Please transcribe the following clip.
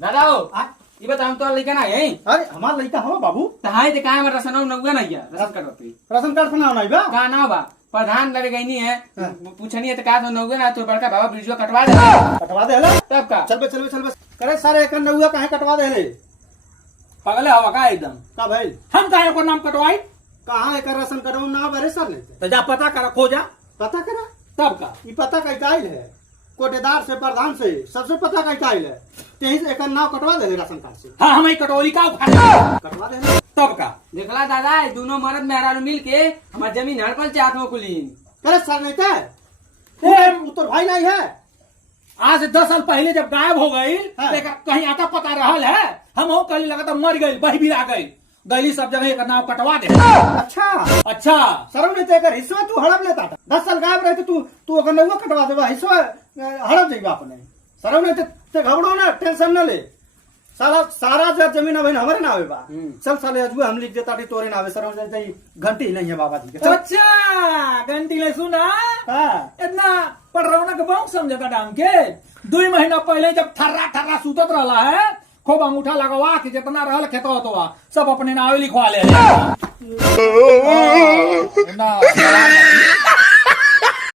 दादा हो ये बता हम तो लड़का ना यही अरे हमार लड़का हो बाबू तहाई ते काहे में रसन नौगा नहीं है रसन करते राशन कार्ड बना नहीं बा का ना बा प्रधान लगे गई नहीं है पूछनी है तो का तो नौगा ना तो बड़का बाबा बिरजुआ कटवा दे कटवा दे हला तब का चल बे करे सारे एक नौगा काहे कटवा दे रे पगले हवा का एकदम का भाई हम काहे को नाम कटवाई कहां एक राशन कार्ड ना भरे सर लेते तो जा पता कर खो जा पता करा तब का ये पता कई काइल है कोटेदार से प्रधान से सबसे पता कई काइल है तेही से एक नाव कटवा दे राशन कार्ड से हाँ हम कटोरी का उखाड़ कटवा दे तब का देखला दादा ये दोनों मर्द मेहरारू मिल के हमार जमीन हड़पल चाहत हो कुलीन करे सर नहीं था उत्तर भाई नहीं है आज से 10 साल पहले जब गायब हो गई हाँ। तो कहीं आता पता रहल है हम हो कल लगा तो मर गई बही भी आ गई गली सब जगह एक नाव कटवा दे अच्छा अच्छा सरव नहीं तेकर हिस्सा तू हड़प लेता था 10 साल गायब रहे तू अगर नौवा कटवा देवा हिस्सा हड़प जाइबा अपने सरव नहीं ते घबराओ ना टेंशन न ले सारा जमीन अब हमारे नावे बा चल साले अजुआ हम लिख देता तोरे नावे सरव नहीं घंटी नहीं है बाबा जी के अच्छा घंटी ले सुना हाँ इतना पर रौनक बहुत समझता डांग के 2 महीना पहले जब ठर्रा सूतत रहा है खूब अंगूठा लगवा के जितना रहल खेतो तो सब अपने नावे लिखवा ले